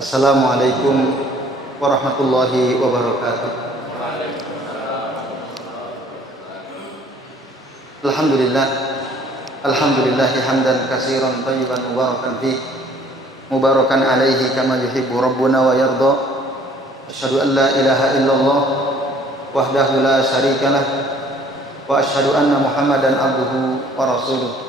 Assalamualaikum warahmatullahi wabarakatuh. Alhamdulillah, alhamdulillahi hamdan katsiran thayyiban mubarakan fih, mubarakan alaihi kama yuhibbu rabbuna wa yarda. Asyhadu an la ilaha illallah wahdahu la syarikalah wa asyhadu anna Muhammadan abduhu wa rasuluh.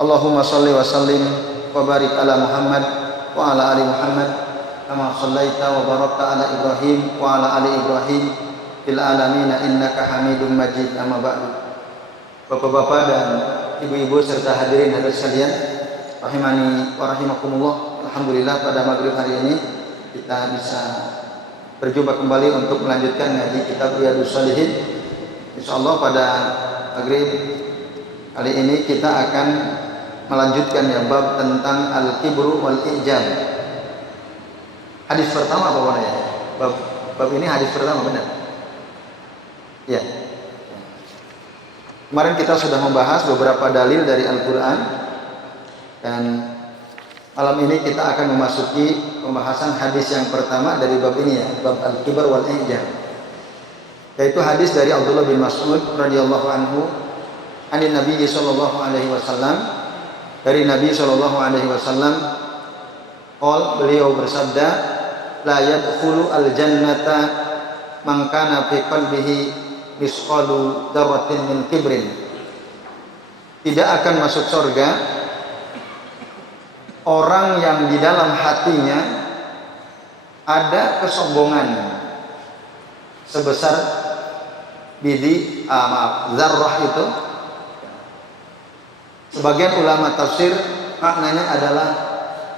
Allahumma shalli wa sallim wa barik ala Muhammad wa ala ali Muhammad kama shallaita wa barakta ala Ibrahim wa ala ali Ibrahim fil alamin innaka Hamidum Majid. Amma ba'du. Bapak-bapak dan ibu-ibu serta hadirin sekalian, rahimani wa rahimakumullah. Alhamdulillah pada maghrib hari ini kita bisa berjumpa kembali untuk melanjutkan ngaji kitab Riyadhus Shalihin. Insyaallah pada maghrib kali ini kita akan melanjutkan ya bab tentang al-kibru wal ijab. Hadis pertama apa ya? Bab ini hadis pertama, benar? Ya. Kemarin kita sudah membahas beberapa dalil dari Al-Qur'an dan malam ini kita akan memasuki pembahasan hadis yang pertama dari bab ini ya, bab al-kibr wal ijab. Yaitu hadis dari Abdullah bin Mas'ud radhiyallahu anhu, anin Nabi sallallahu alaihi wasallam, dari Nabi sallallahu alaihi wasallam, beliau bersabda, la yadkhulu al-jannata man kana fi qalbihi misqalu dzarratin min kibrin. Tidak akan masuk surga orang yang di dalam hatinya ada kesombongan sebesar biji zarrah itu. Sebagian ulama tafsir maknanya adalah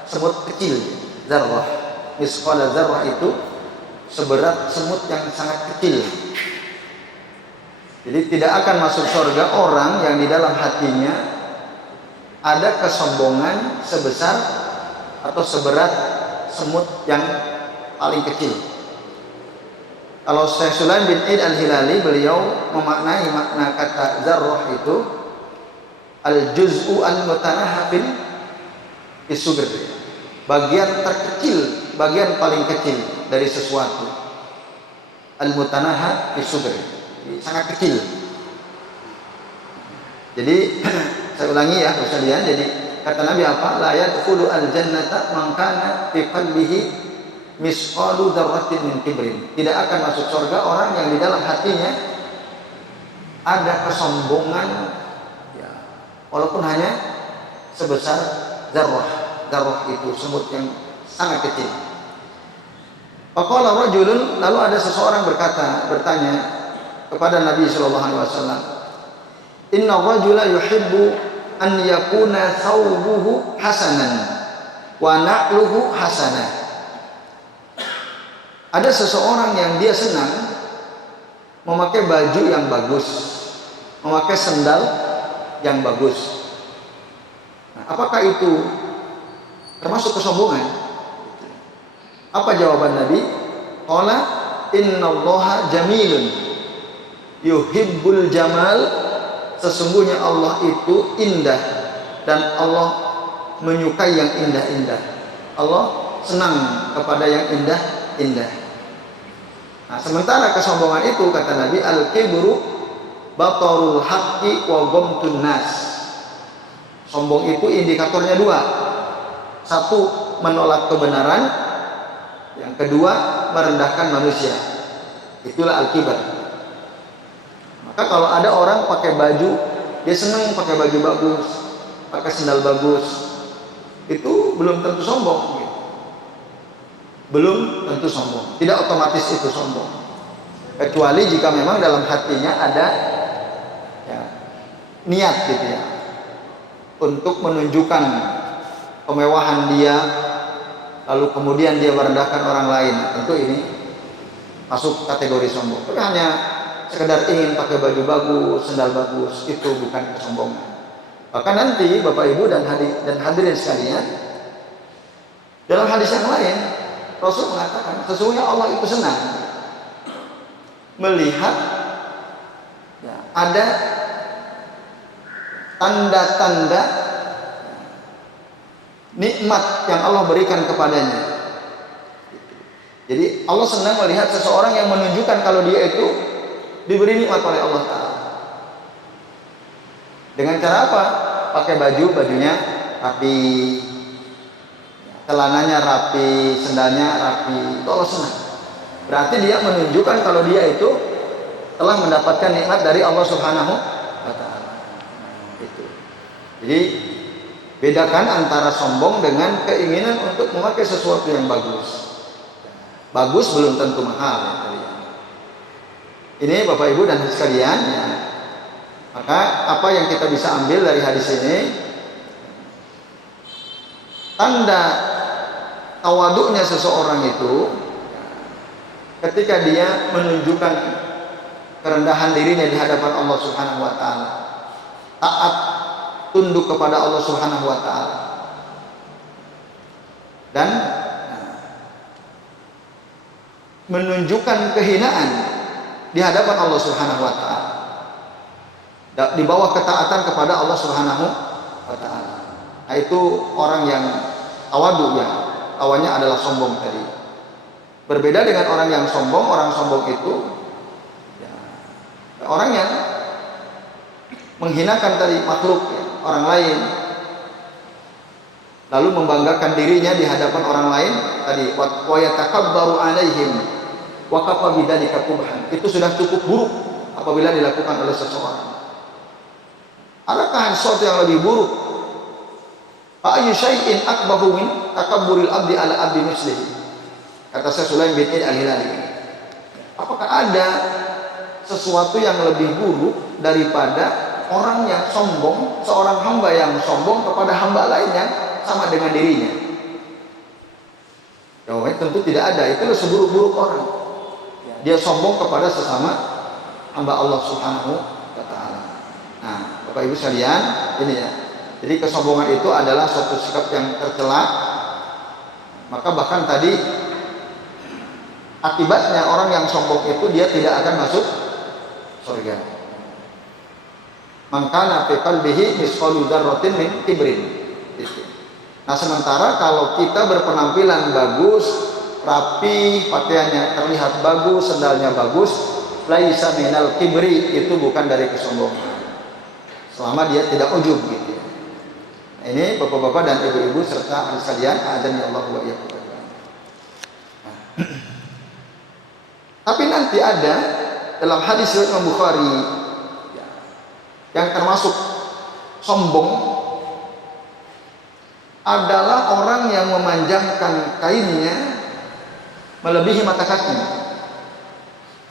semut kecil, zarrah. Misqala zarrah itu seberat semut yang sangat kecil. Jadi tidak akan masuk surga orang yang di dalam hatinya ada kesombongan sebesar atau seberat semut yang paling kecil. Kalau Syekh Sulaim bin Id al-Hilali, beliau memaknai makna kata zarrah itu al-juz'u al-mutanaha fil sugar, bagian terkecil, bagian paling kecil dari sesuatu. Al-mutanaha fil sugar, sangat kecil. Jadi saya ulangi ya sekalian. Jadi kata Nabi apa? La yadkhulu al-jannata man kana fi qalbihi misqalu dzarratin min kibrin. Tidak akan masuk surga orang yang di dalam hatinya ada kesombongan, walaupun hanya sebesar zarrah. Zarrah itu semut yang sangat kecil. Faqala rajulun, lalu ada seseorang bertanya kepada Nabi sallallahu alaihi wasallam, inna rajula yuhibbu an yakuna thawbuhu hasanan wa na'luhu hasanah. Ada seseorang yang dia senang memakai baju yang bagus, memakai sendal yang bagus. Nah, apakah itu termasuk kesombongan? Apa jawaban Nabi? Qala innallaha jamilun yuhibbul jamal. Sesungguhnya Allah itu indah dan Allah menyukai yang indah-indah. Allah senang kepada yang indah-indah. Nah, sementara kesombongan itu kata Nabi, al-kibru batarul haqqi wa ghamtun nas. Sombong itu indikatornya dua. Satu, menolak kebenaran. Yang kedua, merendahkan manusia. Itulah al-kibr. Maka kalau ada orang pakai baju, dia senang pakai baju bagus, pakai sendal bagus, itu belum tentu sombong. Belum tentu sombong. Tidak otomatis itu sombong. Kecuali jika memang dalam hatinya ada niat gitu ya, untuk menunjukkan kemewahan dia, lalu kemudian dia merendahkan orang lain. Tentu ini masuk kategori sombong. Tapi hanya sekedar ingin pakai baju bagus, sendal bagus, itu bukan kesombongan. Bahkan nanti Bapak Ibu dan hadirin sekalian, dalam hadis yang lain Rasul mengatakan sesungguhnya Allah itu senang melihat ada tanda-tanda nikmat yang Allah berikan kepadanya. Jadi Allah senang melihat seseorang yang menunjukkan kalau dia itu diberi nikmat oleh Allah Ta'ala. Dengan cara apa? Pakai bajunya rapi, celananya rapi, sendalnya rapi, itu Allah senang. Berarti dia menunjukkan kalau dia itu telah mendapatkan nikmat dari Allah Subhanahu wa Ta'ala. Itu. Jadi bedakan antara sombong dengan keinginan untuk memakai sesuatu yang bagus. Bagus belum tentu mahal ya kalian. Ini Bapak Ibu dan sekalian ya. Maka apa yang kita bisa ambil dari hadis ini, tanda tawaduknya seseorang itu ketika dia menunjukkan kerendahan dirinya di hadapan Allah Subhanahu wa Ta'ala, taat tunduk kepada Allah Subhanahu wa Ta'ala, dan menunjukkan kehinaan di hadapan Allah Subhanahu wa Ta'ala, di bawah ketaatan kepada Allah Subhanahu wa Ta'ala. Nah, itu orang yang tawadu ya, lawannya adalah sombong tadi. Berbeda dengan orang yang sombong. Orang sombong itu ya, orang yang menghinakan tadi makhluk ya, orang lain, lalu membanggakan dirinya di hadapan orang lain tadi, wa yatakabbaru alaihim wa kafa bidzalika qubhan. Itu sudah cukup buruk apabila dilakukan oleh seseorang. Adakah sesuatu yang lebih buruk? Fa ayyu syai'in akbahu min takabburil abdi ala abdi mislihi. Kata Syekh Sulaim bin Al-Hilali. Apakah ada sesuatu yang lebih buruk daripada orang yang sombong, seorang hamba yang sombong kepada hamba lain yang sama dengan dirinya? Jawabannya tentu tidak ada. Itu seburuk-buruk orang. Dia sombong kepada sesama hamba Allah Subhanahu wa Ta'ala. Nah, Bapak Ibu sekalian, ini ya. Jadi kesombongan itu adalah suatu sikap yang tercela. Maka bahkan tadi akibatnya orang yang sombong itu dia tidak akan masuk surga. Man kana fi qalbihi misqalu dzarratin min kibrin. Nah, sementara kalau kita berpenampilan bagus, rapi, pakaiannya terlihat bagus, sendalnya bagus, laisa minal kibri, itu bukan dari kesombongan. Selama dia tidak ujub gitu. Nah, ini Bapak-bapak dan Ibu-ibu serta adik sekalian, azan ya Allah wa iyyakum. Tapi nanti ada dalam hadis riwayat Imam Bukhari yang termasuk sombong adalah orang yang memanjangkan kainnya melebihi mata kaki.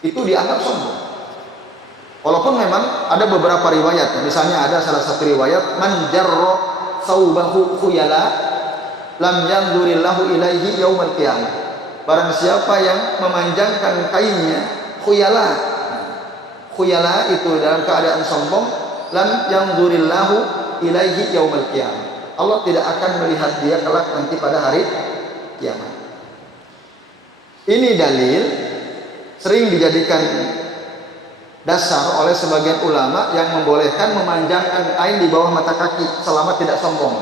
Itu dianggap sombong. Walaupun memang ada beberapa riwayat, misalnya ada salah satu riwayat, man jarra saubahu khuyala lam yanzurillahu ilaihi yaumal qiyamah. Barang siapa yang memanjangkan kainnya khuyala, khuyala itu dalam keadaan sombong, lam yanzurillahu ilaihi yaumal qiyamah. Allah tidak akan melihat dia kelak nanti pada hari kiamat. Ini dalil sering dijadikan dasar oleh sebagian ulama yang membolehkan memanjangkan kain di bawah mata kaki selama tidak sombong.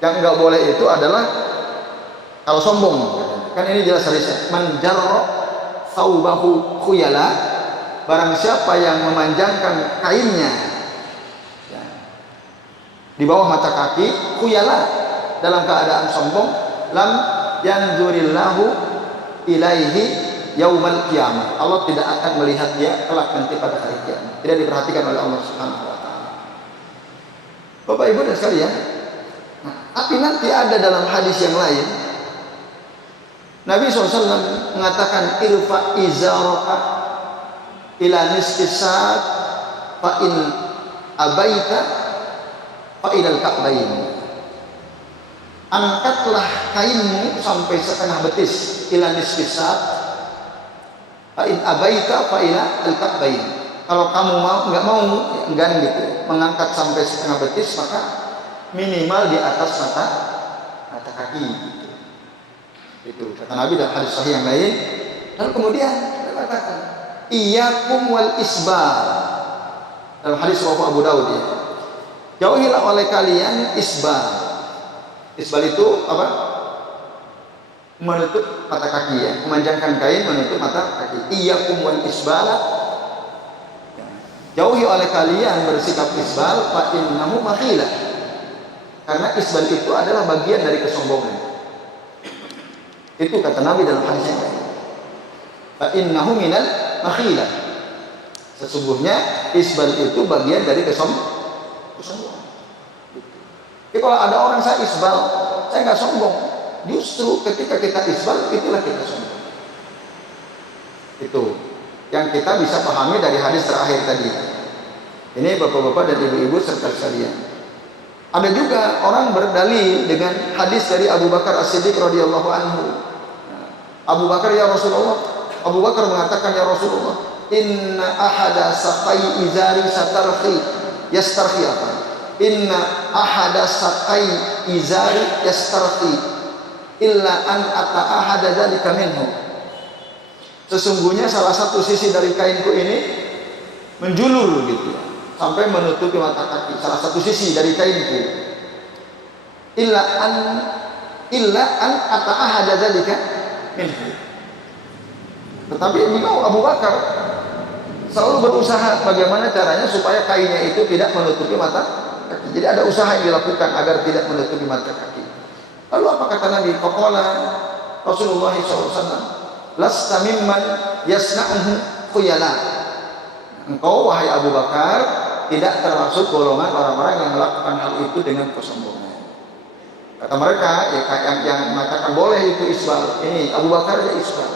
Yang enggak boleh itu adalah kalau sombong. Kan ini jelas hadisnya, man jarra saubahu khuyala, barang siapa yang memanjangkan kainnya ya, di bawah mata kaki, khuyala, dalam keadaan sombong, lam yanzurillahu ilaihi yaumal qiyamah. Allah tidak akan melihat dia kelak nanti pada hari kiamat. Tidak diperhatikan oleh Allah Subhanahu wa Ta'ala. Bapak Ibu dan sekalian, tapi nanti ada dalam hadis yang lain, Nabi SAW mengatakan, irfa izaraka ila nisfis sa'at fa in abaita fa ilal ka'bain. Angkatlah kainmu sampai setengah betis, ila nisfis sa'at fa in abaita fa ila al ka'bain. Kalau kamu nggak mau enggan gitu mengangkat sampai setengah betis, maka minimal di atas mata kaki. Itu kata Nabi dalam hadis sahih yang lain. Lalu kemudian dikatakan iyyakum wal isbal, dalam hadis riwayat Abu Daud ya. Jauhilah oleh kalian isbal. Isbal itu apa? menutup mata kaki ya, memanjangkan kain menutup mata kaki. Iyyakum wal isbala, jauhi oleh kalian bersikap isbal, fa innahu makhilah, karena isbal itu adalah bagian dari kesombongan. Itu kata Nabi dalam hadis yang lain, fa innahu minal makhilah, sesungguhnya isbal itu bagian dari kesombongan. Jadi kalau ada orang saya isbal, saya nggak sombong. Justru ketika kita isbal, itulah kita sombong. Itu yang kita bisa pahami dari hadis terakhir tadi. Ini bapak-bapak dan ibu-ibu serta sekalian. Ada juga orang berdalil dengan hadis dari Abu Bakar As-Siddiq radhiyallahu anhu. Abu Bakar, ya Rasulullah, Abu Bakar mengatakan, ya Rasulullah, inna ahada saqai izari satarhi yastarhi apa? Inna ahada saqai izari yastarhi illa an ata ahada dzalika minhu. Sesungguhnya salah satu sisi dari kainku ini menjulur gitu sampai menutupi mata kaki, salah satu sisi dari kainku. Illa an ata ahada dzalika minhu. Tetapi beliau Abu Bakar selalu berusaha bagaimana caranya supaya kainnya itu tidak menutupi mata kaki. Jadi ada usaha yang dilakukan agar tidak menutupi mata kaki. Lalu apa kata Nabi? Faqala Rasulullah SAW, lasta mimman yasna'uhu khuyala. Engkau wahai Abu Bakar tidak termasuk golongan orang-orang yang melakukan hal itu dengan kesombongan. Kata mereka yang mengatakan boleh itu isbal. Ini Abu Bakar ya isbal.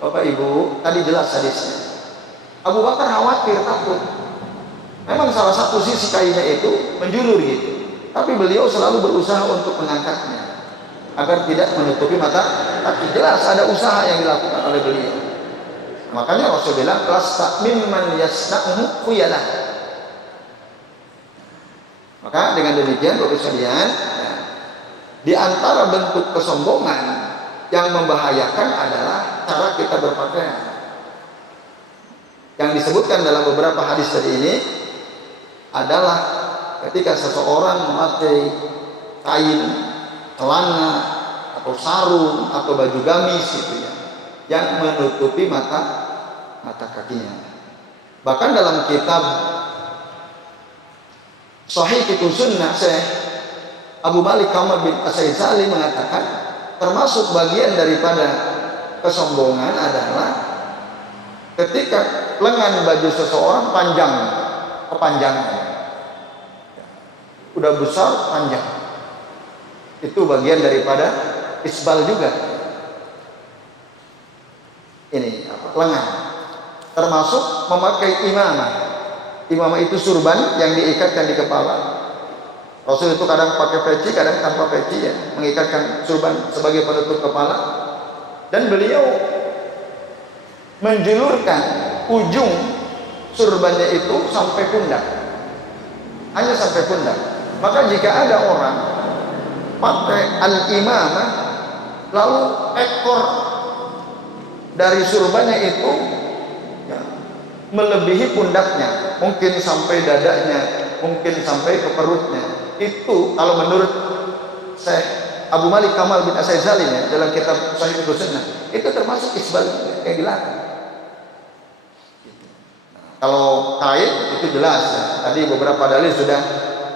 Bapak Ibu, tadi jelas hadisnya. Abu Bakar khawatir, takut. Memang salah satu sisi kainnya itu menjulur gitu. Tapi beliau selalu berusaha untuk mengangkatnya agar tidak menutupi mata kaki. Jelas ada usaha yang dilakukan oleh beliau. Makanya Rasul bilang, lasta mimman yasna'uhu khuyala. Maka dengan demikian Bapak sekalian, di antara bentuk kesombongan yang membahayakan adalah cara kita berpakaian. Yang disebutkan dalam beberapa hadis tadi ini adalah ketika seseorang memakai kain, celana atau sarung atau baju gamis gitu ya, yang menutupi mata kakinya. Bahkan dalam kitab Sahih Fiqh Sunnah, Syekh Abu Malik Kamal bin As-Saizali mengatakan termasuk bagian daripada kesombongan adalah ketika lengan baju seseorang panjang, kepanjangan, udah besar panjang. Itu bagian daripada isbal juga. Ini lengan. Termasuk memakai imamah. Imamah itu surban yang diikatkan di kepala. Rasul itu kadang pakai peci, kadang tanpa peci ya, mengikatkan surban sebagai penutup kepala. Dan beliau menjulurkan ujung surbannya itu sampai pundak. Hanya sampai pundak. Maka jika ada orang pakai al-imamah lalu ekor dari surbannya itu ya, melebihi pundaknya, mungkin sampai dadanya, mungkin sampai ke perutnya. Itu kalau menurut Syekh Abu Malik Kamal bin As-Saizali ya, dalam kitab Sahih Fiqh Sunnah, itu termasuk isbal yang dilarang. Kalau kain itu jelas ya. Tadi beberapa dalil sudah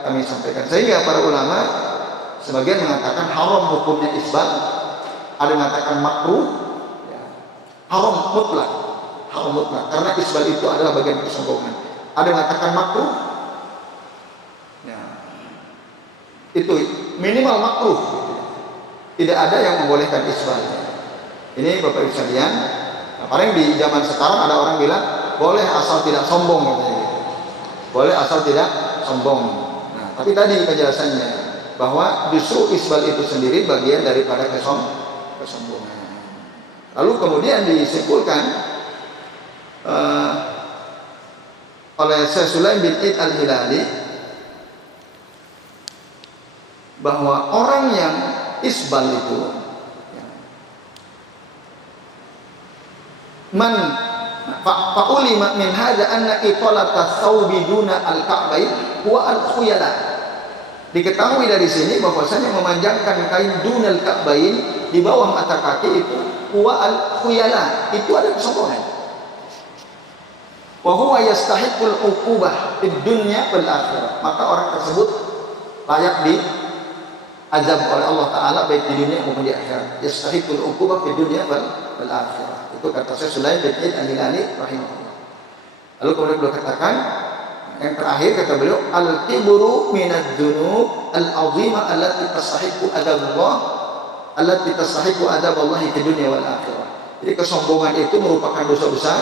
kami sampaikan. Sehingga para ulama sebagian mengatakan haram hukumnya isbal, ada yang mengatakan makruh, ya, haram mutlak, karena isbal itu adalah bagian kesombongan. Ada yang mengatakan makruh, ya, itu minimal makruh, tidak ada yang membolehkan isbal. Ini Bapak Ibu sekalian, nah, paling di zaman sekarang ada orang bilang boleh asal tidak sombong, katanya gitu. Boleh asal tidak sombong. Nah, tapi tadi penjelasannya bahwa justru isbal itu sendiri bagian daripada kesombongan. Lalu kemudian disimpulkan oleh Syekh Sulaim bin Id al-Hilali bahwa orang yang isbal itu man fa'ulima min hadza anna italata thawbi duna al-ka'bain huwa al-khuyala. Diketahui dari sini bahwasanya memanjangkan kain dunal ka'bain di bawah mata kaki itu huwa al-khuyala, itu ada kesombongan. Wa huwa yastahiqul uqubah fid dunya wal akhirah, maka orang tersebut layak di azab oleh Allah Ta'ala baik di dunia maupun di akhirat. Yastahiqul uqubah fid dunya wal akhirah. Itu kata Syekh Sulaim bin Al-Hilali rahimahullah. Lalu kemudian beliau katakan yang terakhir, kata beliau, al-kibru minad dzunub al-'azimah allati tastahiqu adabullah allati tastahiqu adabullah fid dunya wal akhirah. Jadi kesombongan itu merupakan dosa besar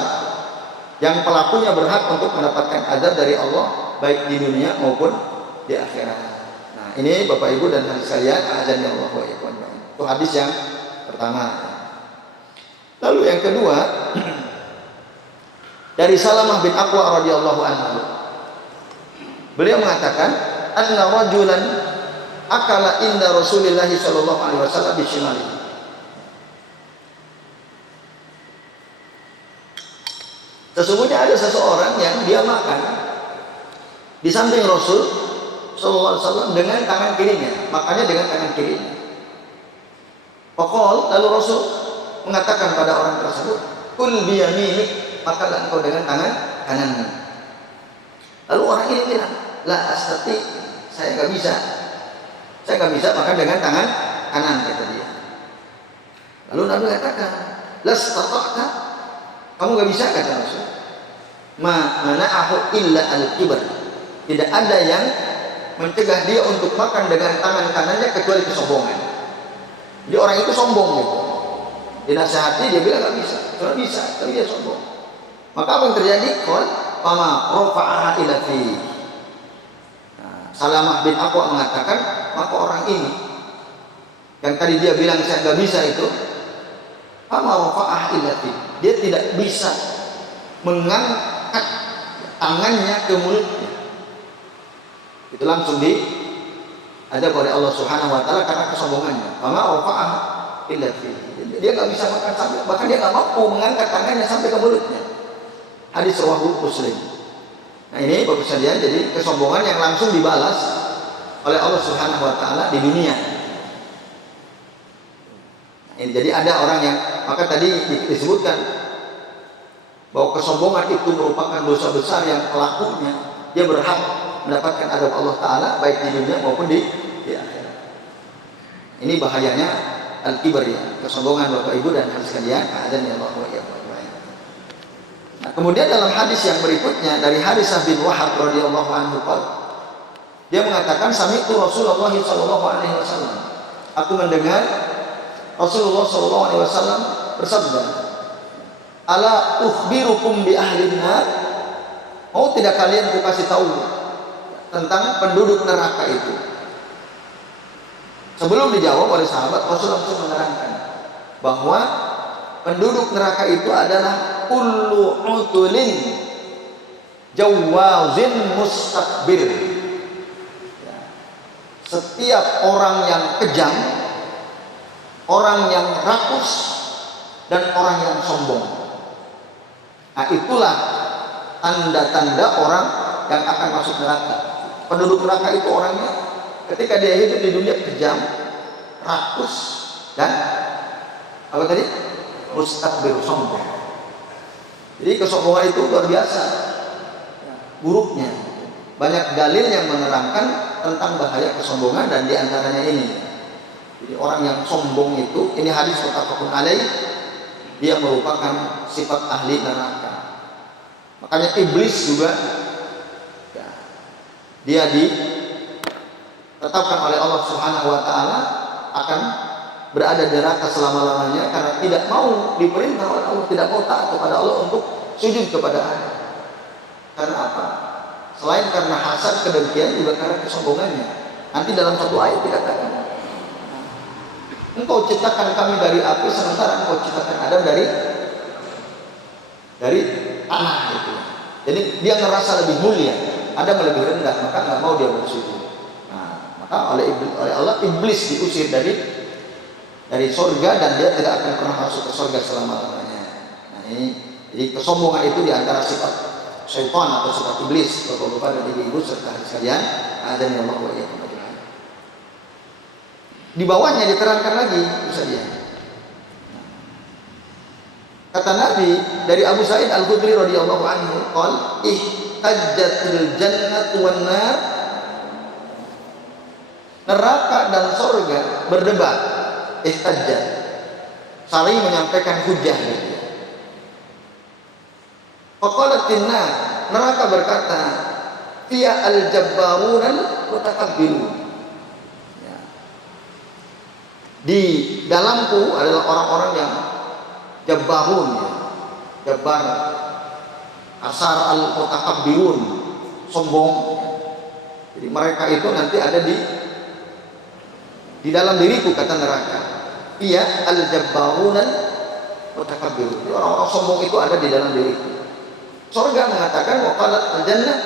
yang pelakunya berhak untuk mendapatkan adab dari Allah baik di dunia maupun di akhirat. Nah, ini Bapak Ibu dan hadis sekalian, azan ya Allah wa iyyakum. Itu hadis yang pertama. Lalu yang kedua dari Salamah bin Aqwa radhiyallahu anhu. Beliau mengatakan, anna rajulan akala inda Rasulillah sallallahu alaihi wasallam bishimali. Sesungguhnya ada seseorang yang dia makan di samping Rasul sallallahu alaihi wasallam dengan tangan kirinya, makannya dengan tangan kirinya. Faqal, lalu Rasul mengatakan pada orang tersebut, kul biyaminik, makanlah engkau dengan tangan kananmu. Lalu orang ini bilang, la astati, saya nggak bisa makan dengan tangan kanan, kata dia. Lalu Nabi katakan, lastata'ta, kamu nggak bisa, kata Rasul. Mana'ahu illa al-kibr, tidak ada yang mencegah dia untuk makan dengan tangan kanannya kecuali kesombongan. Jadi orang itu sombong gitu. Dinasihati dia bilang nggak bisa, tapi dia sombong. Maka apa yang terjadi? Qul fama rafa'aha ila fi. Salamah bin Aqwa mengatakan, maka orang ini yang tadi dia bilang saya nggak bisa itu, fama rafa'aha ila fi, dia tidak bisa mengangkat tangannya ke mulutnya. Itu langsung diadab oleh Allah Subhanahu wa taala karena kesombongannya. Fama rafa'aha illa fi. Dia nggak bisa makan sampai, bahkan dia nggak mampu mengangkat tangannya sampai ke mulutnya. Hadis riwayat Muslim. Nah, ini Bapak sekalian, jadi kesombongan yang langsung dibalas oleh Allah Subhanahu wa taala di dunia. Nah, ini jadi ada orang yang, maka tadi disebutkan bahwa kesombongan itu merupakan dosa besar yang pelakunya dia berhak mendapatkan adab Allah Ta'ala baik di dunia maupun di akhirat. Ini bahayanya al-kibr, ya, kesombongan Bapak Ibu dan hadis sekalian, azan ya Allah wa iyyakum. Nah, kemudian dalam hadis yang berikutnya dari Harisah bin Wahab radhiyallahu anhu, dia mengatakan, sami'tu Rasulullah sallallahu alaihi wasallam, aku mendengar Rasulullah sallallahu alaihi wasallam bersabda, ala ukhbirukum bi ahlin nar, mau tidak kalian ku kasih tahu tentang penduduk neraka itu? Sebelum dijawab oleh sahabat, Rasulullah langsung menerangkan bahwa penduduk neraka itu adalah kullu utulin jawazin mustakbir, setiap orang yang kejam, orang yang rakus, dan orang yang sombong. Nah, itulah tanda-tanda orang yang akan masuk neraka. Penduduk neraka itu orangnya ketika dia hidup di dunia kejam, rakus, dan apa tadi? Mustakbir, sombong. Jadi kesombongan itu luar biasa buruknya. Banyak dalil yang menerangkan tentang bahaya kesombongan, dan diantaranya ini. Jadi orang yang sombong itu, ini hadis muttafaqun alaih, dia merupakan sifat ahli neraka. Makanya iblis juga ya, dia ditetapkan oleh Allah Subhanahu wa taala akan berada di neraka selama-lamanya karena tidak mau diperintah oleh Allah, tidak mau taat kepada Allah untuk sujud kepada Allah. Karena apa? Selain karena hasad, kedengkian, juga karena kesombongannya. Nanti dalam satu ayat dikatakan, engkau ciptakan kami dari api, sementara engkau ciptakan Adam dari tanah itu. Jadi dia ngerasa lebih mulia, Adam lebih rendah, maka nggak mau dia bersujud. Nah, maka oleh Allah iblis diusir dari surga, dan dia tidak akan pernah masuk ke surga selama-lamanya. Nah, ini jadi kesombongan itu diantara sifat syaitan atau sifat iblis. Bapak-bapak dan ibu-ibu serta sekalian, azan ya Allah wa iyyakum. Di bawahnya diterangkan lagi, misalnya Kata Nabi dari Abu Sa'id Al-Khudri radhiyallahu anhu, qol ihtajjatil jannatu wan nar, neraka dan surga berdebat, ihtajjat, saling menyampaikan hujah gitu. Faqalatin nar, neraka berkata, fiya al-jabbarun al-mutakabbirun. Ya. Di dalamku adalah orang-orang yang jabbarun, ya. Jabbar, asar al-mutakabbirun, sombong. Jadi mereka itu nanti ada di dalam diriku, kata neraka. Iya al-jabbarun al-mutakabbirun. Orang-orang sombong itu ada di dalam diriku. Surga mengatakan wa qalat al-jannah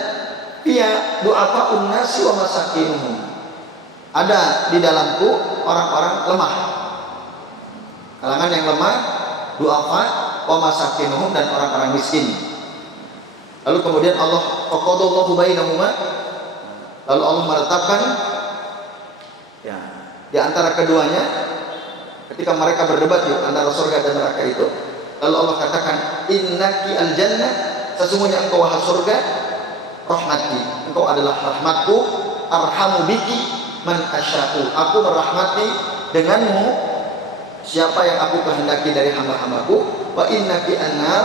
fiya du'afa'un nasi wa masakinuhum. Ada di dalamku orang-orang lemah, kalangan yang lemah, du'afa wa masakinuhum, dan orang-orang miskin. Lalu kemudian Allah faqadallahu bainahuma, lalu Allah menetapkan ya di antara keduanya ketika mereka berdebat yuk, antara surga dan neraka itu. Lalu Allah katakan innaki al-jannah, sesungguhnya engkau wahai surga, rahmati, engkau adalah rahmatku, arhamu biki man asya'u, aku merahmati denganmu siapa yang aku kehendaki dari hamba-hambaku. Wa innaki an-nar,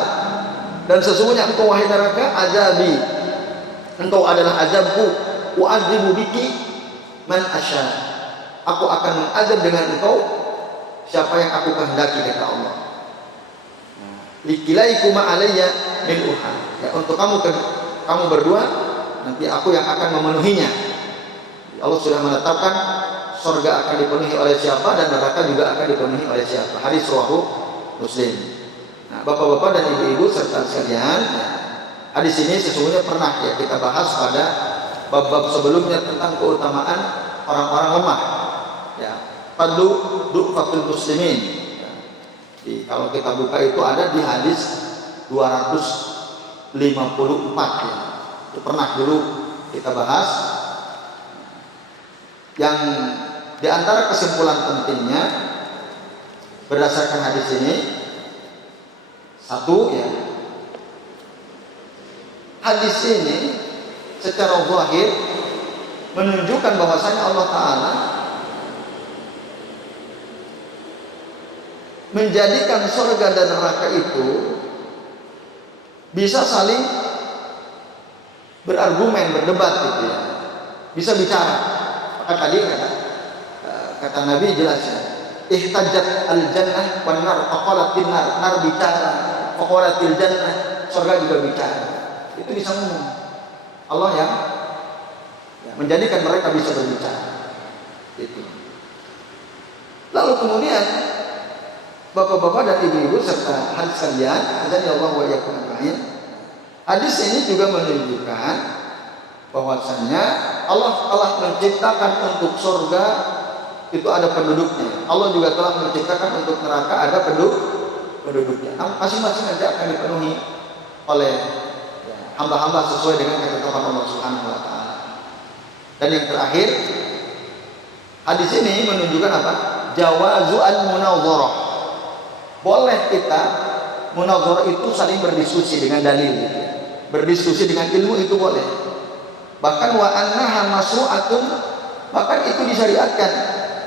dan sesungguhnya engkau wahai neraka, azabi, engkau adalah azabku, u'adzibu biki man asya, aku akan mengazab dengan engkau siapa yang aku kehendaki, kata Allah. Likilaikuma alayya mil'uha, ya, untuk kamu berdua nanti aku yang akan memenuhinya. Allah sudah menetapkan surga akan dipenuhi oleh siapa dan neraka juga akan dipenuhi oleh siapa. Hadis riwayat Muslim. Nah, bapak-bapak dan ibu-ibu serta sekalian, ya, hadis ini sesungguhnya pernah ya kita bahas pada bab-bab sebelumnya tentang keutamaan orang-orang lemah. Ya, fadlu du'fatul muslimin. Ya. Kalau kita buka itu ada di hadis 254 ya. Itu pernah dulu kita bahas. Yang di antara kesimpulan pentingnya berdasarkan hadis ini, satu ya, hadis ini secara zahir menunjukkan bahwasanya Allah Ta'ala menjadikan surga dan neraka itu bisa saling berargumen, berdebat gitu ya, bisa bicara. Maka tadi kata Nabi jelas ya, ihtajat al-jannah wan nar, faqalatin nar, nar bicara, faqalatil jannah, surga juga bicara. Itu bisa ngomong. Allah yang menjadikan mereka bisa berbicara. Itu. Lalu kemudian bapak-bapak dan ibu-ibu serta hadis sekalian, azan ya Allah wa iyyakum ajmain. Hadis ini juga menunjukkan bahwasanya Allah telah menciptakan untuk surga itu ada penduduknya. Allah juga telah menciptakan untuk neraka ada penduduknya. Masing-masing nanti akan dipenuhi oleh hamba-hamba sesuai dengan ketetapan Allah Subhanahu wa taala. Dan yang terakhir, hadis ini menunjukkan apa? Jawazu al-munadharah. Boleh kita munadharah itu saling berdiskusi dengan dalil. Berdiskusi dengan ilmu itu boleh. Bahkan wa annaha masru'atun, bahkan itu disyariatkan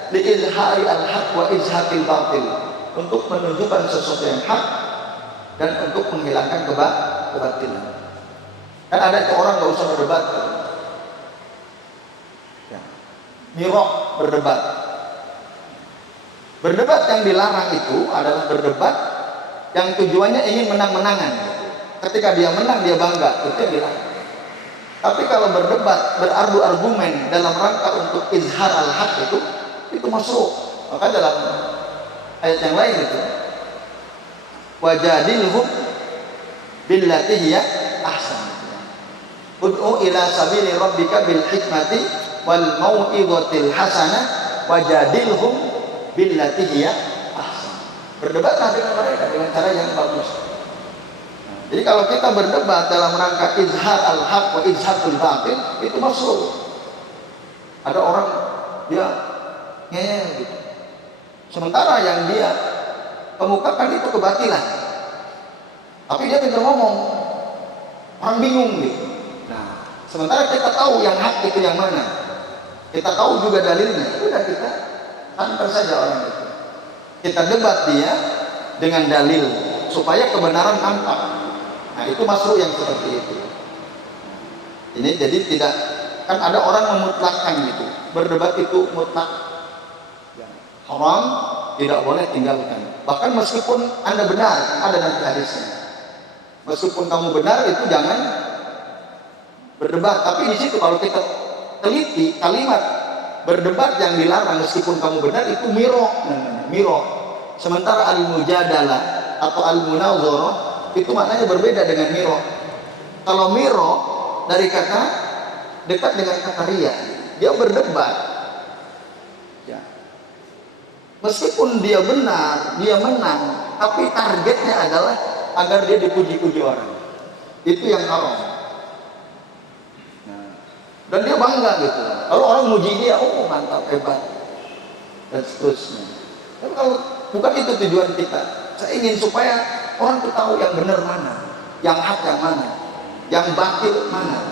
li izhari al-haq wa izhaqil batil, untuk menunjukkan sesuatu yang hak dan untuk menghilangkan kebatilan. Kan ada orang nggak usah berdebat, ya, mirok berdebat. Berdebat yang dilarang itu adalah berdebat yang tujuannya ingin menang-menangan. Ketika dia menang dia bangga, itu yang dilarang. Tapi kalau berdebat, berargu argumen dalam rangka untuk izhar al-haq itu masuk. Maka dalam ayat yang lain itu wajadilhum billati hiya ahsan. Ud'u ila sabili rabbika bil hikmati wal mau'izatil hasanah wajadilhum billati hiya ahsan. Berdebatlah dengan mereka dengan cara yang bagus. Jadi kalau kita berdebat dalam rangka izhar al-haq wa izhaqul batil, itu masuk. Ada orang dia ngeyel gitu. Sementara yang dia kemukakan itu kebatilan. Tapi dia pintar ngomong, orang bingung gitu. Nah, sementara kita tahu yang hak itu yang mana, kita tahu juga dalilnya, udah kita antar saja orang itu. Kita debat dia dengan dalil supaya kebenaran nampak. Nah, itu masuk yang seperti itu. Ini jadi tidak, kan ada orang memutlakkan gitu, berdebat itu mutlak haram, tidak boleh tinggalkan. Bahkan meskipun Anda benar, ada nanti hadisnya. Meskipun kamu benar itu jangan berdebat. Tapi di situ kalau kita teliti kalimat berdebat yang dilarang meskipun kamu benar itu miro, miro. Sementara al-mujadalah atau al-munazarah itu maknanya berbeda dengan miro. Kalau miro dari kata dekat dengan kata ria, dia berdebat. Ya. Meskipun dia benar, dia menang, tapi targetnya adalah agar dia dipuji-puji orang. Itu yang haram. Nah, dan dia bangga gitu. Kalau orang muji dia, oh mantap, hebat, dan seterusnya. Tapi kalau bukan itu tujuan kita. Saya ingin supaya orang tuh tahu yang benar mana, yang hak yang mana, yang batil mana.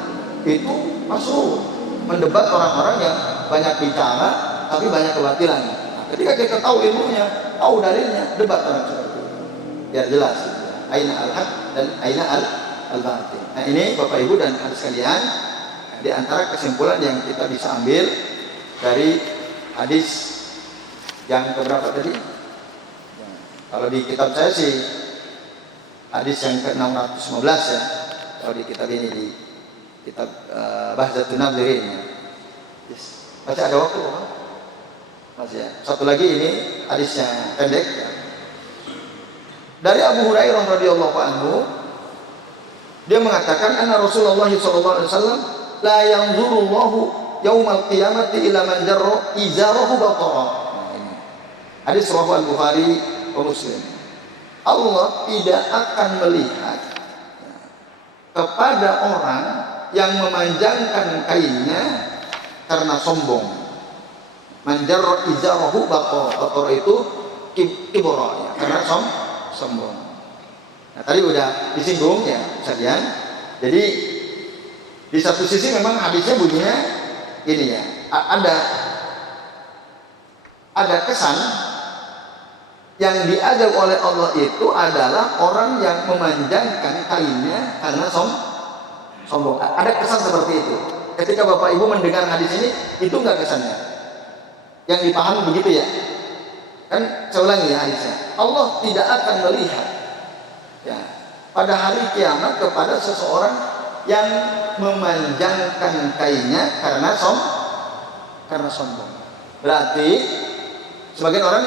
Itu masuk mendebat orang-orang yang banyak bicara tapi banyak kebatilan. Nah, ketika kita tahu ilmunya, tahu dalilnya, debat orang seperti itu biar jelas aina al-haq dan aina al-batil. Nah, ini Bapak Ibu dan adik sekalian, di antara kesimpulan yang kita bisa ambil dari hadis yang keberapa tadi? Kalau di kitab saya sih hadis yang ke-615 ya. Kalau di kitab ini di kitab Bahjatun Nadzirin ya. Yes. Masih ada waktu Pak? Masih ya. Satu lagi ini hadisnya pendek ya. Dari Abu Hurairah radhiyallahu anhu, dia mengatakan anna Rasulullah sallallahu alaihi wasallam la yanzurullahu yaumal qiyamati ila man jarra izarahu batara. Hadis riwayat Al-Bukhari wa Muslim. Allah tidak akan melihat kepada orang yang memanjangkan kainnya karena sombong. Man jarra izarahu batara. Batara itu kibra ya, karena sombong. Nah, tadi udah disinggung ya sekalian. Jadi di satu sisi memang hadisnya bunyinya gini ya, ada kesan yang diajak oleh Allah itu adalah orang yang memanjangkan kainnya karena sombong. Ada kesan seperti itu. Ketika Bapak Ibu mendengar hadis ini, itu enggak kesannya? Yang dipahami begitu ya? Kan saya ulangi ya hadisnya. Allah tidak akan melihat ya pada hari kiamat kepada seseorang yang memanjangkan kainnya karena sombong. Berarti sebagian orang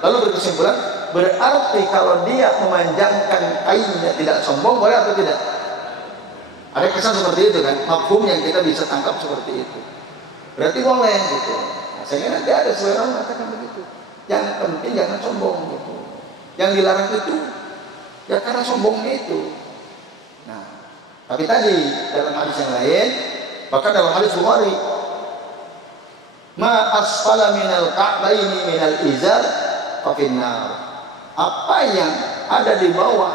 lalu berkesimpulan, berarti kalau dia memanjangkan kainnya tidak sombong, boleh atau tidak? Ada kesan seperti itu kan, mafhum yang kita bisa tangkap seperti itu. Berarti boleh gitu. Nah, sehingga nanti ada seorang mengatakan begitu. Yang penting jangan sombong gitu. Yang dilarang itu ya karena sombongnya itu. Nah, tapi tadi dalam hadis yang lain, bahkan dalam hadis Bukhari, ma asfala minal ka'baini minal izar fafinnar. Apa yang ada di bawah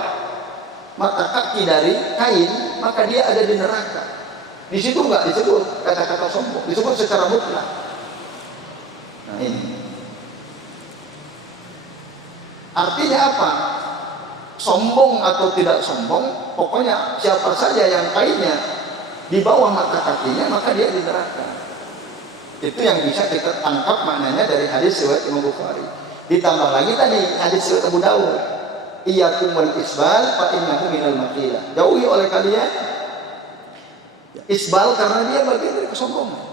mata kaki dari kain, maka dia ada di neraka. Di situ enggak disebut kata-kata sombong, disebut secara mutlak. Nah, ini artinya apa? Sombong atau tidak sombong, pokoknya siapa saja yang kainnya di bawah mata kakinya, maka dia di neraka. Itu yang bisa kita tangkap maknanya dari hadis riwayat Imam Bukhari. Ditambah lagi tadi hadis riwayat Abu Dawud, iyyakum wal isbal fa innahu minal maqilah. Jauhi oleh kalian isbal karena dia bagian dari kesombongan.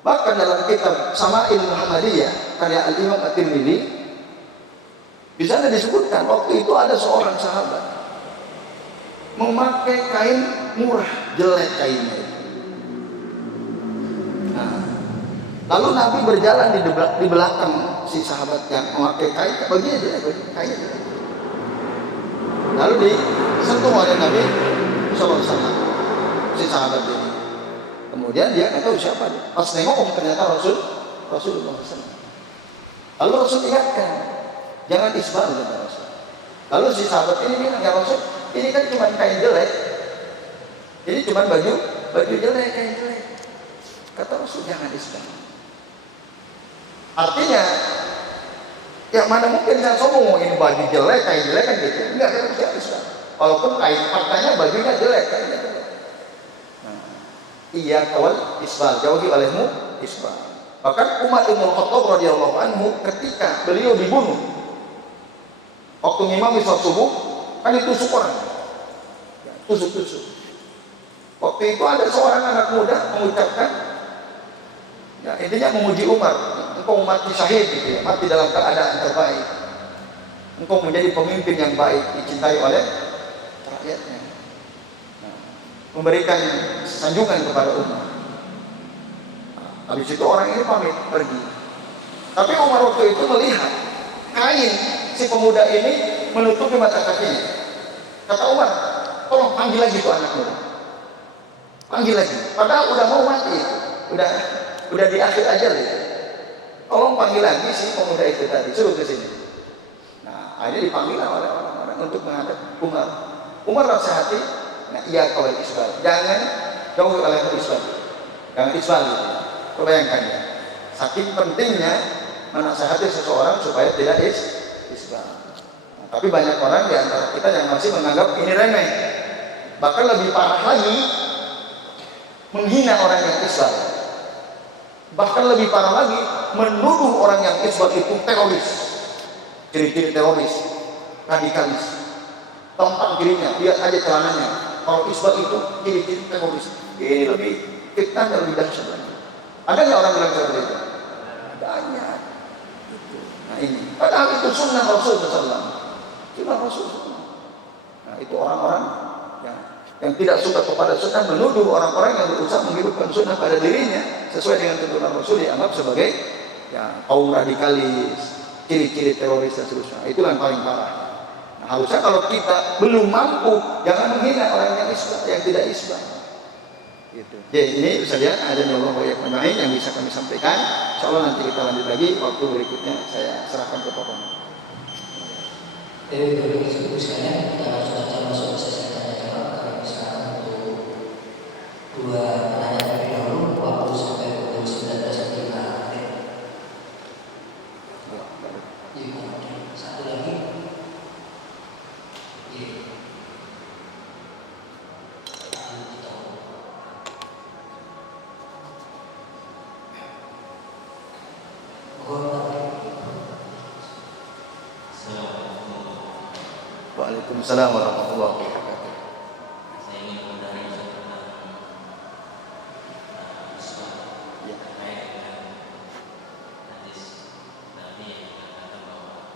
Bahkan dalam kitab Sama'il Muhammadiyah karya Al-Imam At-Tirmidzi, di sana disebutkan waktu itu ada seorang sahabat memakai kain murah, jelek kainnya itu. Nah, lalu Nabi berjalan di belakang si sahabat yang memakai kain, baginya jelek, kainnya jelek. Lalu disentuh oleh Nabi SAW, si sahabat ini. Kemudian dia nggak tahu siapa dia. Pas nengok, ternyata Rasulullah SAW. Lalu Rasul ingatkan, jangan isbal kata Rasul. Lalu si sahabat ini bilang, ya Rasul, Ini kan cuma kain jelek. Ini cuma baju jelek, kain jelek. Kata Rasul, jangan Islam. Artinya, ya mana mungkin saya sombong ini baju jelek, kain jelek kan gitu. Enggak, kan harus Islam. Walaupun kain faktanya bajunya jelek, kainnya jelek. Iya kawal isbal, jauhi olehmu isbal. Bahkan Umar bin Khattab radhiyallahu anhu ketika beliau dibunuh, waktu ngimami sholat subuh, kan ditusuk orang, tusuk. Waktu itu ada seorang anak muda mengucapkan, ya intinya memuji Umar, engkau mati syahid gitu ya, mati dalam keadaan terbaik, engkau menjadi pemimpin yang baik, dicintai oleh rakyatnya, memberikan sanjungan kepada Umar. Habis itu orang ini pamit pergi. Tapi Umar waktu itu melihat kain si pemuda ini menutupi mata kakinya. Kata Umar, tolong panggil lagi tuh anak muda. Panggil lagi. Padahal udah mau mati, udah di akhir ajal ya. Tolong panggil lagi si pemuda itu tadi, suruh ke sini. Nah, akhirnya dipanggil oleh orang-orang untuk menghadap Umar. Umar nasihati, nah iya kawal isbal, jangan jauhi oleh isbal, jangan isbal gitu. Bayangkan ya, saking pentingnya menasihati seseorang supaya tidak isbal. Nah, tapi banyak orang di antara kita yang masih menganggap ini remeh, bahkan lebih parah lagi menghina orang yang isbal, bahkan lebih parah lagi menuduh orang yang isbal itu teroris. Ciri-ciri teroris, radikalis, tampang kirinya, lihat aja celananya. Kalau isbal itu ciri-ciri teroris. Ini lebih fitnah dan lebih dahsyat lagi. Ada nggak orang bilang seperti itu? Banyak. Nah ini, padahal itu sunnah Rasul SAW. Sunnah Rasul. Nah itu orang-orang yang tidak suka kepada sunnah menuduh orang-orang yang berusaha menghidupkan sunnah pada dirinya sesuai dengan tuntunan Rasul, dianggap sebagai ya kaum radikalis, ciri-ciri teroris dan seterusnya. Itulah yang paling parah. Nah, harusnya kalau kita belum mampu, jangan menghina orang yang Islam, yang tidak Islam. Gitu. Jadi ini saja ada Allah yang bisa kami sampaikan. Insyaallah nanti kita lanjut lagi waktu berikutnya, saya serahkan ke pokoknya. Ibu sekalian, kita sudah masuk sesi tanya jawab. Kami sekarang untuk dua penanya terlebih dahulu, waktu sampai pukul 19.05. Satu lagi. Waalaikumsalam warahmatullahi wabarakatuh. Saya ingin mengundang ya terkait dengan hadis Nabi yang mengatakan bahwa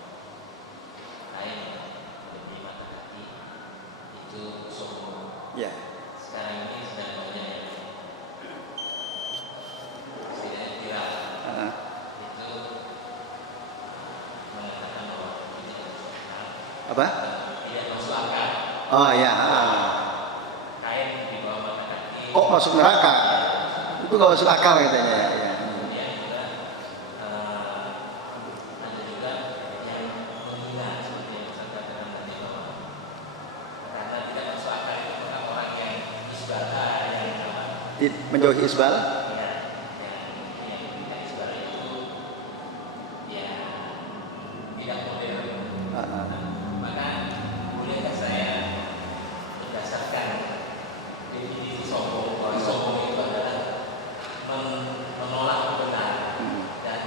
kain di mata kaki itu sombong. Ya. Sekarang ini sedang banyak yang viral itu mengatakan bahwa itu Apa? tidak masuk akal. Oh ya. Kain di bawah mata kaki. Kok masuk neraka? Itu nggak masuk akal katanya. Ya. Kemudian juga ada juga yang menghina seperti yang saya katakan tadi bahwa karena tidak masuk akal itu orang yang isbal yang Menjauhi isbal. yang isbal itu ya tidak modern. Maka bolehkah saya berdasarkan definisi sombong, bahwa sombong itu adalah menolak kebenaran dan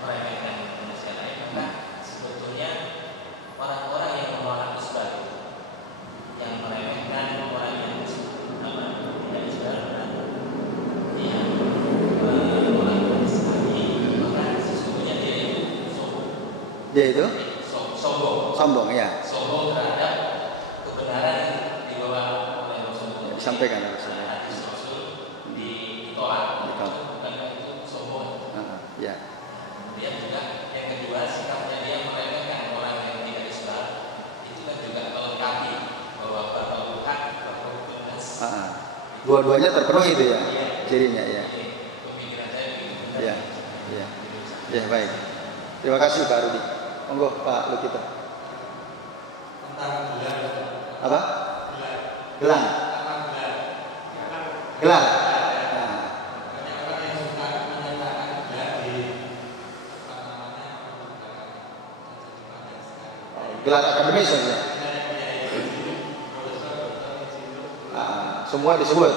meremehkan manusia lain. Maka sebetulnya orang-orang yang menolak isbal itu, yang meremehkan orang yang tidak isbal yang menolak Islami, maka sesungguhnya dia itu sombong. Dia itu Sombong ya. Sombong terhadap kebenaran di bawah oleh Rasulullah. Disampaikan Rasulullah. Hadis Rasul ditolak. Bukankah itu sombong? Ya. Kemudian juga yang kedua, sikapnya dia meremehkan orang yang tidak Islam, itu kan juga melengkapi bahwa berlaku hak, berlaku tunas. Dua-duanya terpenuhi itu ya, cirinya ya. Pemikiran saya begitu. Ya baik. Terima kasih Pak Rudi. Monggo Pak Lukito. Tentang bulan Apa? Gelang. Gelar. Nah. Gelar akademis ya. Semua disebut.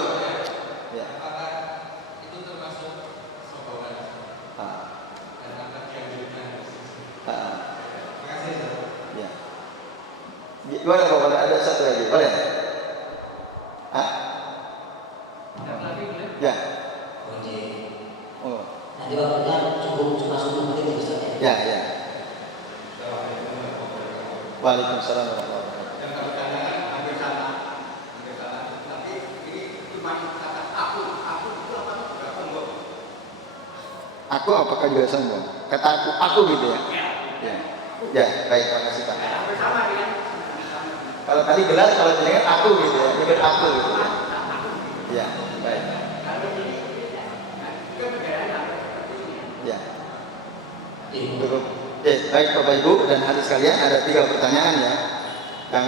Ya. Ya. Gimana kalau ada satu lagi? Boleh? Ya. Oh. Nanti waktunya cukup cuma 10 menit ya Ustaz ya. Ya, ya. Waalaikumsalam warahmatullahi wabarakatuh. Aku apakah juga sombong? Kata aku gitu ya. Ya. Ya, baik, terima kasih Pak. Kalau tadi gelar, kalau jenengan aku gitu ya, nyebut aku gitu ya. Ya, baik. Ya. Cukup. Baik Bapak Ibu dan hadirin sekalian, ada 3 pertanyaan ya. Yang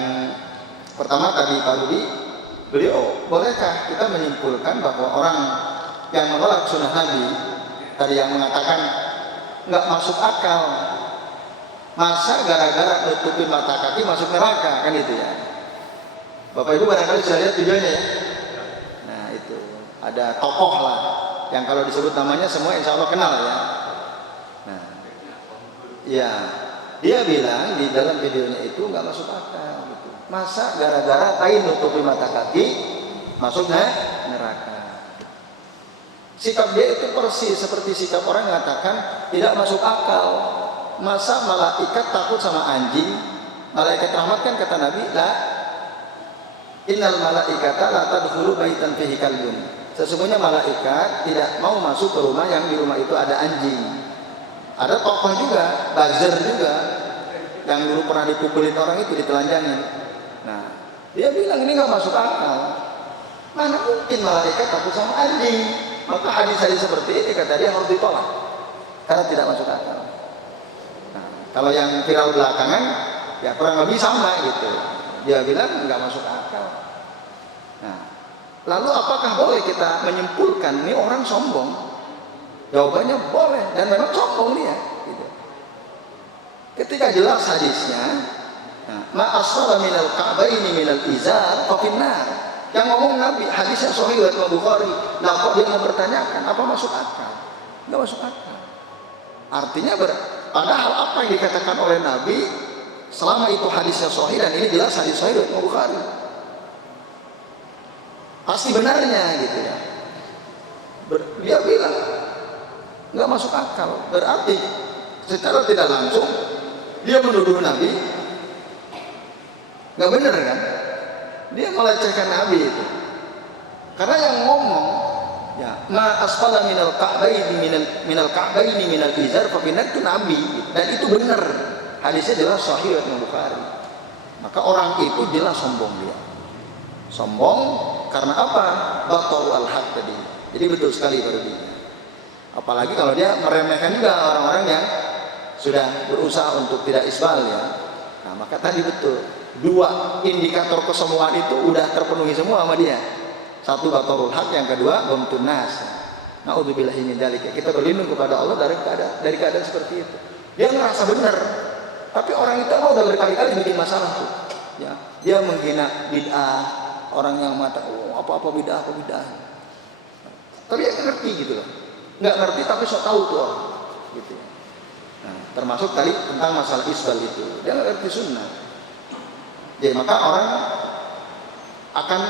pertama tadi Pak Rudi, beliau bolehkah kita menyimpulkan bahwa orang yang menolak sunnah Nabi tadi yang mengatakan nggak masuk akal, masa gara-gara nutupin mata kaki masuk neraka, kan itu ya. Bapak Ibu barangkali sudah lihat videonya ya. Nah itu ada tokoh lah yang kalau disebut namanya semua insya Allah kenal ya. Nah ya, dia bilang di dalam videonya itu nggak masuk akal gitu. Masa gara-gara kain nutupin mata kaki masuknya neraka. Sikap dia itu persis seperti sikap orang yang mengatakan tidak masuk akal. Masa malaikat takut sama anjing? Malaikat rahmat kan kata Nabi, la innal malaikata la tadkhulu baitan fihi kalbun. Sesungguhnya malaikat tidak mau masuk ke rumah yang di rumah itu ada anjing. Ada tokoh juga, buzzer juga, yang dulu pernah dipukulin orang itu, ditelanjangin. Nah, dia bilang ini nggak masuk akal. Mana mungkin malaikat takut sama anjing? Maka hadis-hadis seperti ini kata dia harus ditolak karena tidak masuk akal. Nah, kalau yang viral belakangan ya kurang lebih sama gitu. Dia bilang nggak masuk akal. Nah, lalu apakah boleh kita menyimpulkan ini orang sombong? Jawabannya boleh dan memang sombong dia. Gitu. Ketika jelas hadisnya, ma asfala minal ka'baini minal izar fa finnar. Yang ngomong Nabi, hadisnya sahih riwayat Bukhari. Nah kok dia mau bertanyakan apa masuk akal? Enggak masuk akal. Artinya padahal apa yang dikatakan oleh Nabi selama itu hadisnya sahih dan ini jelas hadis sahih riwayat Bukhari. Pasti benarnya gitu ya. Dia bilang enggak masuk akal. Berarti secara tidak langsung dia menuduh Nabi enggak benar kan? Dia melecehkan Nabi itu. Karena yang ngomong ya ma asfala minal ka'baini minal ka'baini minal izar fa finnar itu Nabi dan itu benar. Hadisnya jelas sahih riwayat Bukhari. Maka orang itu jelas sombong dia. Sombong karena apa? Batarul al-haq tadi. Jadi betul sekali baru dia. Apalagi kalau dia meremehkan juga orang-orang yang sudah berusaha untuk tidak isbal ya. Nah, maka tadi betul. 2 indikator kesombongan itu udah terpenuhi semua sama dia. 1 batarul haq, yang kedua ghamtun nas. Naudzubillahi min dzalik. Kita berlindung kepada Allah dari keadaan seperti itu. Dia ngerasa benar, tapi orang itu udah berkali-kali bikin masalah tuh. Ya, dia menghina bid'ah, orang yang mengatakan apa bid'ah. Tapi dia ngerti gitu loh. Nggak ngerti tapi sok tahu tuh orang. Gitu. Nah, termasuk tadi tentang masalah isbal itu. Dia nggak ngerti sunnah. Jadi maka orang akan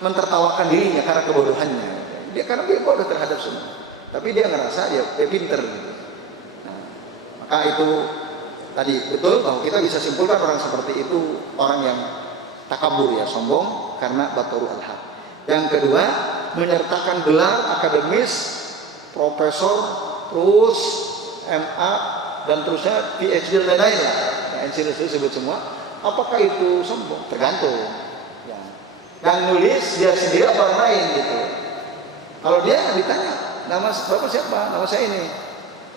mentertawakan dirinya karena kebodohannya. Karena dia bodoh terhadap sunnah. Tapi dia ngerasa dia pinter gitu. Nah, maka itu tadi betul bahwa kita bisa simpulkan orang seperti itu orang yang takabur ya, sombong karena batarul al-haq. Yang kedua, menyertakan gelar akademis, profesor, terus MA dan terusnya PhD dan lain-lain lah. Nah, disebut semua. Apakah itu sombong? Tergantung. Ya. Yang nulis dia sendiri apa orang lain gitu. Kalau dia ditanya, nama bapak siapa? Nama saya ini.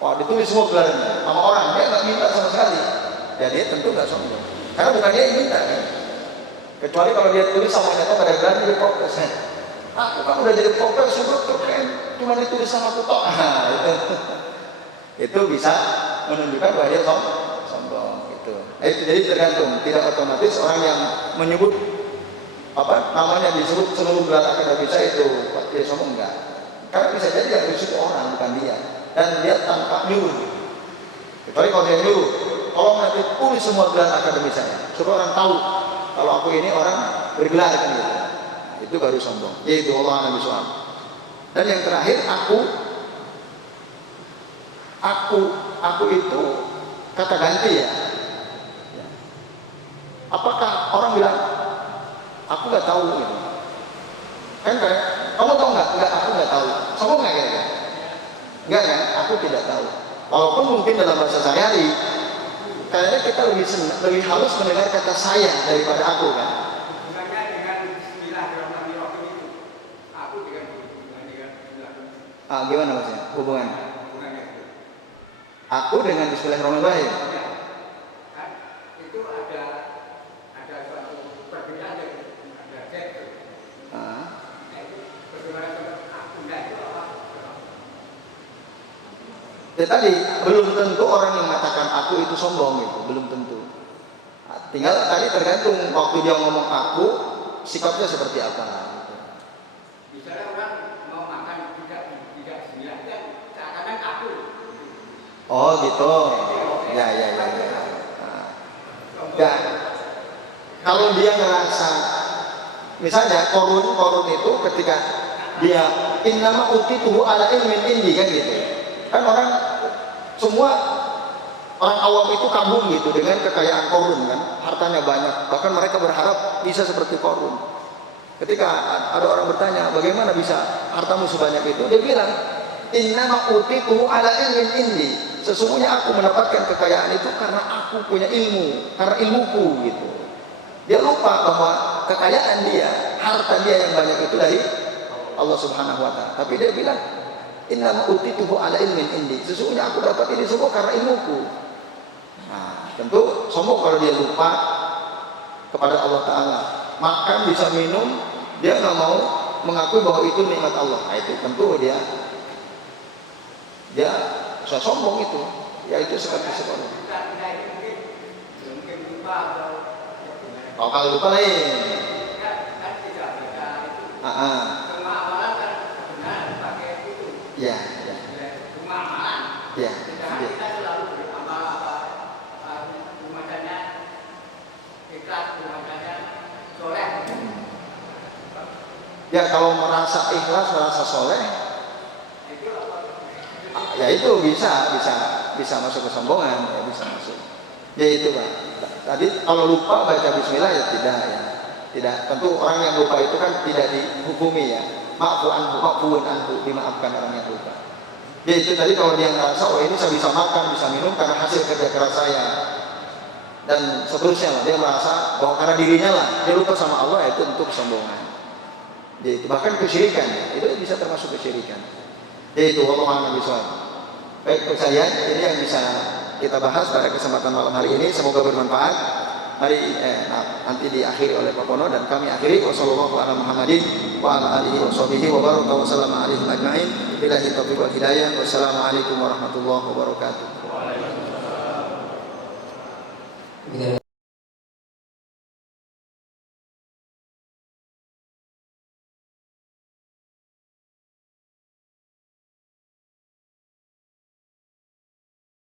Wah, ditulis semua gelarnya sama orang. Dia nggak minta sama sekali. Ya dia tentu nggak sombong. Karena bukan dia yang minta kan. Kecuali kalau dia tulis sama nyata pada berani jadi progres. Aku kan udah jadi progres, syukur keren, cuma ditulis sama aku tok. Itu bisa menunjukkan bahwa dia sombong gitu. Itu jadi tergantung, tidak otomatis orang yang menyebut apa namanya disebut seluruh gelar akademis itu dia sombong enggak. Karena bisa jadi yang disebut orang bukan dia, dan dia tanpa nyuruh. Kecuali kalau dia nyuruh, tolong nanti tulis semua gelar akademis saya, supaya orang tahu kalau aku ini orang bergelar kan gitu. Itu baru sombong. Yaitu Allah Nabi Soal. Dan yang terakhir aku itu kata ganti ya. Apakah orang bilang aku nggak tahu gitu? Kan kamu tahu nggak? Nggak, aku nggak tahu. Sombong nggak kira-kira? Nggak kan? Aku tidak tahu. Walaupun mungkin dalam bahasa sehari-hari, kayaknya kita lebih halus mendengar kata saya daripada aku kan? Gimana maksudnya? Hubungan? Aku dengan Bismillahirrahmanirrahim. Itu ada suatu perbedaan ada cek. Bagaimana aku enggak itu apa? Ya tadi belum tentu orang yang mengatakan aku itu sombong itu belum tentu. Tinggal tadi tergantung waktu dia ngomong aku sikapnya seperti apa. Misalnya orang mau makan tidak bismillah kan seakan-akan aku. Oh gitu. Ya. Ya. Kalau dia ngerasa misalnya korun itu ketika dia innama utituhu ala ilmin indi kan gitu. Kan orang semua orang awam itu kagum gitu dengan kekayaan korun kan, hartanya banyak, bahkan mereka berharap bisa seperti korun. Ketika ada orang bertanya bagaimana bisa hartamu sebanyak itu, dia bilang innama utituhu ala ilmin indi, sesungguhnya aku mendapatkan kekayaan itu karena aku punya ilmu, karena ilmuku gitu. Dia lupa bahwa kekayaan dia, harta dia yang banyak itu dari Allah Subhanahu wa Ta'ala. Tapi dia bilang innama utituhu ala ilmin indi, sesungguhnya aku dapat ini semua karena ilmuku. Nah, tentu sombong kalau dia lupa kepada Allah Ta'ala. Makan bisa minum, dia nggak mau mengakui bahwa itu nikmat Allah. Nah, itu tentu dia sudah sombong itu. Ya itu seperti sekolah. Mungkin lupa atau Kalau lupa lain. kan tidak bisa itu. Semua amalan kan benar pakai itu. Ya. Semua amalan. Ya. Tidak kita selalu beramal rumahnya ikhlas, rumahnya soleh. Ya kalau merasa ikhlas, merasa soleh, ya itu bisa masuk kesombongan, ya bisa masuk. Ya itu Pak. Tadi kalau lupa baca Bismillah ya tidak. Tentu orang yang lupa itu kan tidak dihukumi ya. Ma'fuun anhu, dimaafkan orang yang lupa. Ya itu tadi kalau dia ngerasa oh ini saya bisa makan, bisa minum karena hasil kerja keras saya dan seterusnya lah, dia merasa bahwa karena dirinya lah dia lupa sama Allah, itu untuk kesombongan. Jadi bahkan kesyirikan itu bisa termasuk kesyirikan. Yaitu Allah Nabi SAW. Baik sekalian, ini yang bisa kita bahas pada kesempatan malam hari ini. Semoga bermanfaat. Nanti diakhiri oleh Pak Pono dan kami akhiri. Wassalamualaikum warahmatullahi wabarakatuh.